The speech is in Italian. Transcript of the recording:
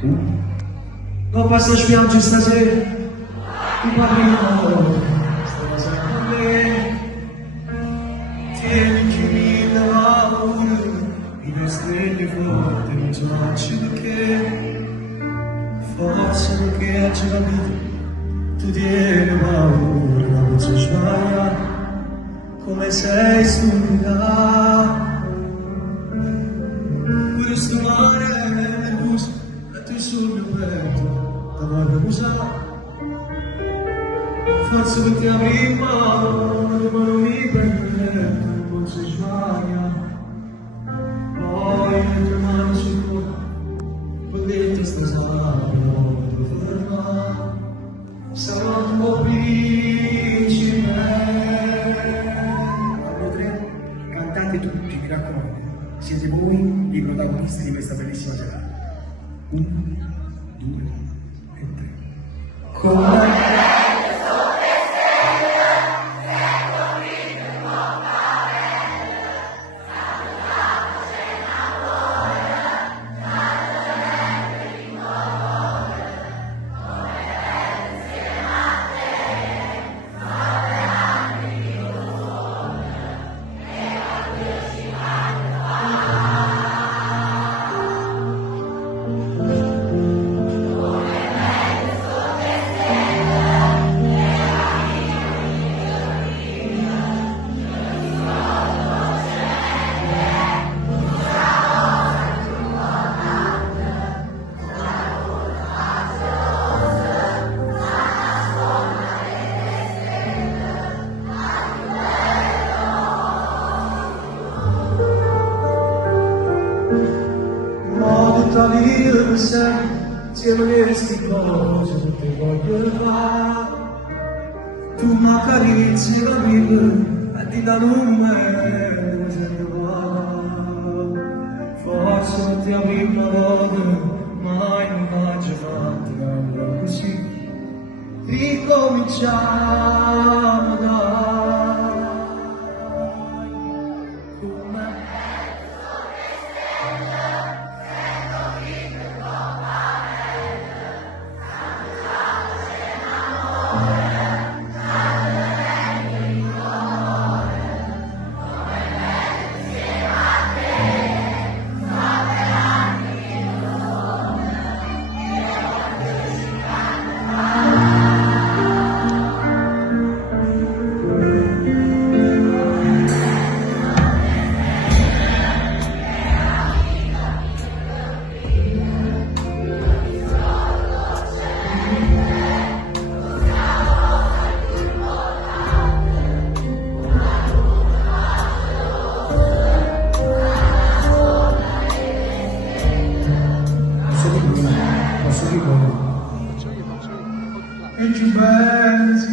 Non basta spiaggia stasera, ti parliamo, stasera con me. Tieni che mi dà paura, mi stelle forte, non ci faccio perché. Forse perché c'è la vita, tu tieni paura, non ci sbaglia, come sei stupida. Pure sto mare nel bus, e tu sul mio petto, da voglio usare. Forse perché apri mano, ma non mi prende, non si sbaglia. Poi le tue mani sul cuore, ho detto stasera, non ti fermare. Sarò un po' principe. Allo 3, cantate tutti, mi raccomando. Siete voi i protagonisti di questa bellissima serata. 1, 2 e 3. Come tutta vita per sempre, insieme a queste cose che ti voglio fare. Tu mi accarezzi la vita e ti danno un me, dove se ne va. Forse non ti apri una volta, mai non faccio fatta, allora così ricominciamo da. Posso dire? E ci pensi